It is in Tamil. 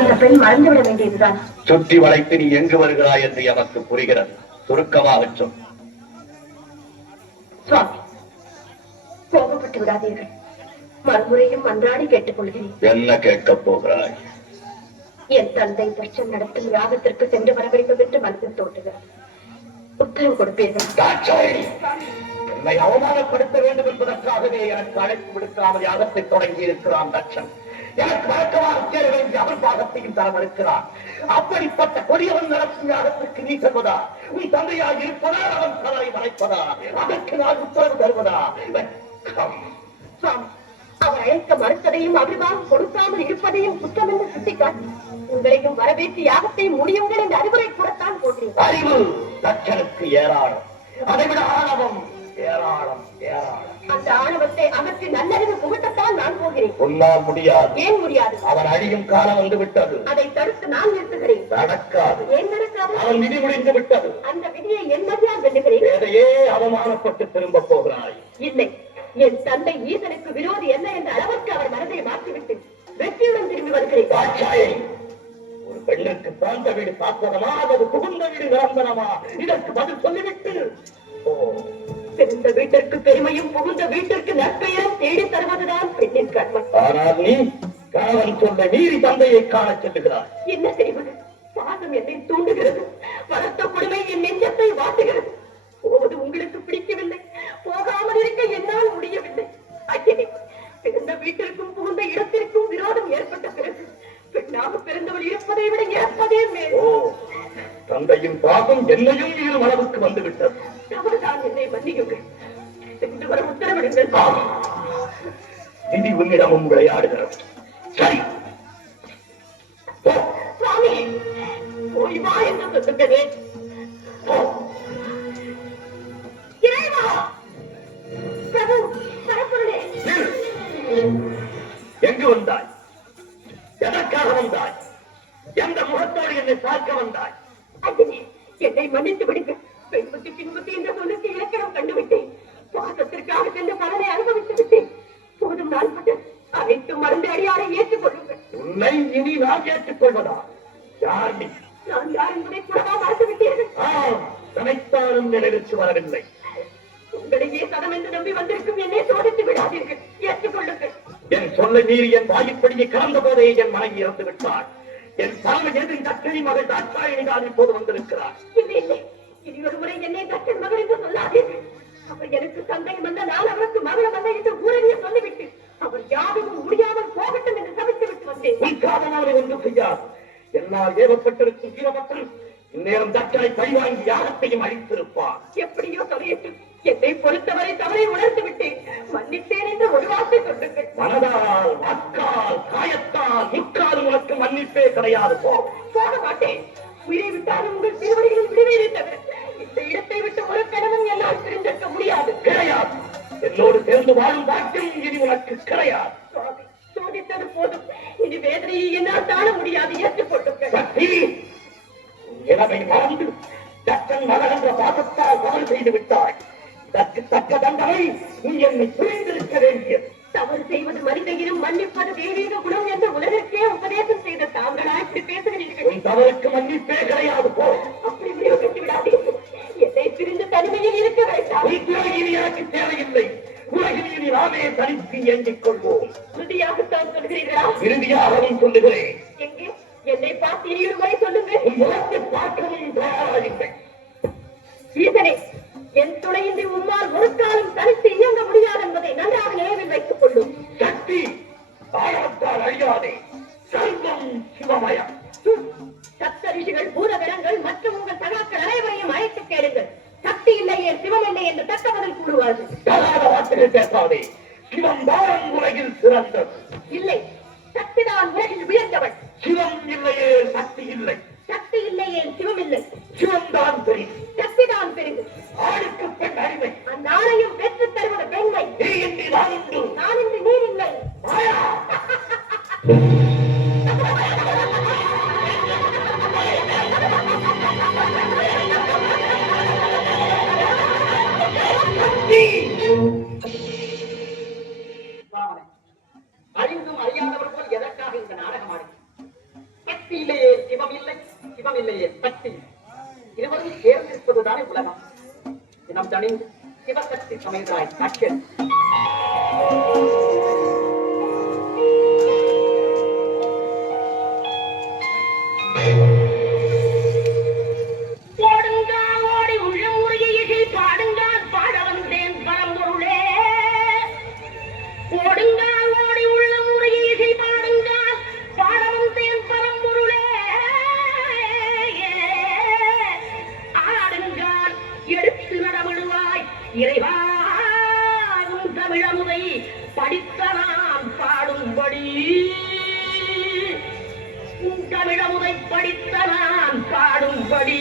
அந்த பெண் மறந்துவிட வேண்டியதுதான். சுற்றி வளைத்து நீ எங்கு வருகிறாய் என்று எமக்கு புரிகிறது. சுருக்கமாக சொல். சுவாமி, கோபப்பட்டு விடாதீர்கள். மறுமுறையும் அன்றாடி கேட்டுக் கொள்கிறேன். என்ன கேட்கப் போகிறாய்? என் தந்தை தர்ஷன் நடத்தும் யாகத்திற்கு சென்று வர வேண்டும் என்று மனதில் தோன்றுகிறார். உத்தரவு கொடுப்பீர்கள்? என்னை அவமானப்படுத்த வேண்டும் என்பதற்காகவே எனக்கு அழைப்பு விடுக்காமல் யாகத்தை தொடங்கி இருக்கிறான் தட்சன். எனக்கு வழக்கமாக சேர வேண்டிய அவன் பாகத்தையும் தர மறுக்கிறான். அப்படிப்பட்ட கொடியவன் நடத்தும் யாகத்திற்கு நீ செல்வதா? உன் தந்தையாக இருப்பதா? அவன் தலை மறைப்பதா? அதற்கு நான் உத்தரவு தருவதா? அவர் அழைக்க மறுத்ததையும் அபிமானம் கொடுக்காமல் இருப்பதையும் குற்றம் என்று சுட்டிக்காட்டி உங்களையும் வரவேற்று யாகத்தை முடியுங்கள் என்று அறிவுரை கூறத்தான் போகிறேன். அறிவு தட்சனுக்கு ஏராளம், அதைவிட ஆணவம் ஏராளம் ஏராளம். அந்த ஆணவத்தை அகற்றி நல்லறிவு புகட்டத்தான் நான் போகிறேன். உன்னால் முடியாது. ஏன் முடியாது? அவன் அழியும் காலம் வந்து விட்டது. அதை தடுத்து நான் நிறுத்துகிறேன். நடக்காது. ஏன் நடக்காது? அவன் விதி முடிந்து விட்டது. அந்த விதியை என் மதியால் வெல்லுகிறேன். எதையே அவமானப்பட்டு திரும்ப போகிறாய். இல்லை, என் தந்தை ஈசனுக்கு விரோதி என்ன என்ற அளவுக்கு அவர் மனதை மாற்றிவிட்டு வெற்றியுடன் திரும்பி வருகிறேன். ஒரு பெண்ணுக்கு பிறந்த வீடு சாப்பிடமா அல்லது புகுந்த வீடு நிரந்தரமா? இதற்கு பதில் சொல்லிவிட்டு பிறந்த வீட்டிற்கு பெருமையும் புகுந்த வீட்டிற்கு நற்பெயரும் தேடி தருவதுதான் பெண்ணின் கர்மம். ஆனால் நீ கணவன் சொல்ல மீறி தந்தையை காண செல்லுகிறார். என்ன செய்வது? பாசம் என்னை தூண்டுகிறது. வளர்த்த கொடுமை என் நெஞ்சத்தை வாட்டுகிறது. போவது உங்களுக்கு பிடிக்கவில்லை, போகாமல் இருக்க என்னால் முடியவில்லை. அக்கினி, பிறந்த வீட்டிற்கும் புகுந்த இடத்திற்கும் விரோதம் ஏற்பட்ட பிறகு பெண்ணாக பிறந்தவள் இருப்பதை விட இறப்பதே மேல். தந்தையின் பாசம் என்னையும் மீறும் அளவுக்கு வந்துவிட்டது. தவறுதான், என்னை மன்னியுங்கள். சென்று வர உத்தரவிடுங்கள். விதி உன்னிடமும் விளையாடுகிறது. சரி, சுவாமி, போய் வா என்று சொல்லுகிறேன். பிரபு, பரப்புரே, எங்கு வந்தாய்? எதற்காக வந்தாய்? எந்த முகத்தோடு என்னை பார்க்க வந்தாய்? என்னை மன்னித்து விடுங்க. பெண்புத்தி பின்புத்தி என்ற சொல்லுக்கு இலக்கணம் கண்டுவிட்டேன். பாசத்திற்காக சென்ற பலனை அனுபவித்து விட்டேன். போதும் நான் பட்ட அனைத்து மருந்து அடியாரை ஏற்றுக்கொள்ளுங்கள். உன்னை இனி நான் ஏற்றுக்கொள்வதா? யார் நீ? நான் யார் என்பதை கூடவா மறந்து விட்டீர்கள்? நினைத்தாலும் நினைவிற்கு வரவில்லை. உங்களையே சதம் என்று நம்பி வந்திருக்கும் என்னை சோதித்து விடாதீர்கள். ஏற்றுக்கொள்ளுங்கள். என் சொல்லை மீறி என் வாயிற்படியை கலந்த போதே என் மனைவி இறந்து விட்டார். என் தலைமை எதிரி தட்சணி மகள் தாட்சாயணி தான் இப்போது வந்திருக்கிறார். இல்லை இல்லை, இனி ஒரு முறை என்னை தட்சன் மகள் என்று சொல்லாதீர்கள். அவர் எனக்கு தந்தை வந்த நான் அவருக்கு மகள் வந்த என்று ஊரடிய சொல்லிவிட்டு அவர் யாரும் முடியாமல் போகட்டும் என்று சமைத்து விட்டு வந்தேன். உற்சாகமாக ஒன்று செய்யாது. என்னால் ஏவப்பட்டிருக்கும் வீரபக்தன் இந்நேரம் தட்சனை பழிவாங்கி யாகத்தையும் அழித்திருப்பார். எப்படியோ தொலையட்டும். என்னை பொறுத்தவரை தவறை உணர்ந்து விட்டேன். மன்னித்தேன் என்று ஒரு வார்த்தை சொல்லுங்கள். மனதால், வாக்கால், காயத்தால், முக்கால் உனக்கு மன்னிப்பே கிடையாது. போக மாட்டேன். உயிரை விட்டாலும் உங்கள் திருவடிகளில் விடுவேனே தவிர இந்த இடத்தை விட்டு ஒரு கணவன் என்னால் பிரிந்திருக்க முடியாது. கிடையாது. என்னோடு சேர்ந்து வாழும் பாக்கியம் இனி உனக்கு கிடையாது. சோதித்தது போதும். இனி வேதனையை என்னால் தாழ முடியாது. ஏற்றுக்கொள்ளுங்கள். இளமை மறந்து தக்கன் மலர்ந்த பாசத்தால் தவறு செய்து விட்டாய். இதற்கு தக்க தண்டனை நீ என்னை புரிந்திருக்க வேண்டியது. தவறு செய்வது மனித இனம், மன்னிப்பது தெய்வீக குணம் என்று உலகிற்கே உபதேசம் செய்த தாங்களா இப்படி பேசுகிறீர்கள்? உன் தவறுக்கு மன்னிப்பே கிடையாது. போ. அப்படி முடிவு கட்டி விடாதீர்கள். என்னை பிரிந்து தனிமையில் இருக்க வேண்டாம். இனி எனக்கு தேவையில்லை. உலகில் இனி நாமே தனித்து இயங்கிக் கொள்வோம். உறுதியாகத்தான் சொல்கிறீர்களா? இறுதியாகவும் சொல்லுகிறேன். எங்கே? என்னை பார்த்து இரு முறை சொல்லுங்கள். உன் முகத்தை பார்க்கவும் தயாராகில்லை. ஈசனே, என் துணையின்றி உம்மால் ஒரு காலம் தனித்து இயங்க முடியாது என்பதை நன்றாக நினைவில் வைத்துக் கொள்ளும். சக்தி ஆழத்தால் அழியாதே. செல்வம் சிவமயம். சப்த ரிஷிகள், பூதகணங்கள் மற்றும் உங்கள் சகாக்கள் அனைவரையும் அழைத்து கேளுங்கள். சக்தி இல்லையே சிவம் இல்லை என்று தக்க பதில் கூறுவார்கள். தகாத வார்த்தைகள் பேசாதே. சிவம் தான் உலகில் சிறந்தது. இல்லை, சக்திதான் உலகில் உயர்ந்தவள். சிவம் இல்லையே சக்தி இல்லை. சக்தி இல்லையே சிவம் இல்லை. சிவம் தான் பெரிய, சக்தி தான் பெரிது. ஆளுக்கு பெண் அடிமை. அந்த ஆணையும் பெற்றுத் தருவது பெண்மை. நீ இன்றி நான் உண்டு. நான் இன்று நீர் இல்லை. தெய்வம் இல்லை, சிவம் இல்லையே சக்தி. இருவரும் சேர்ந்திருப்பதுதானே உலகம். தினம் தணிந்து சிவசக்தி சமைதாய் அச்சன். இறைவாயும் தமிழமுதை படித்த நாம் பாடும்படி, தமிழமுதை படித்த நாம் பாடும்படி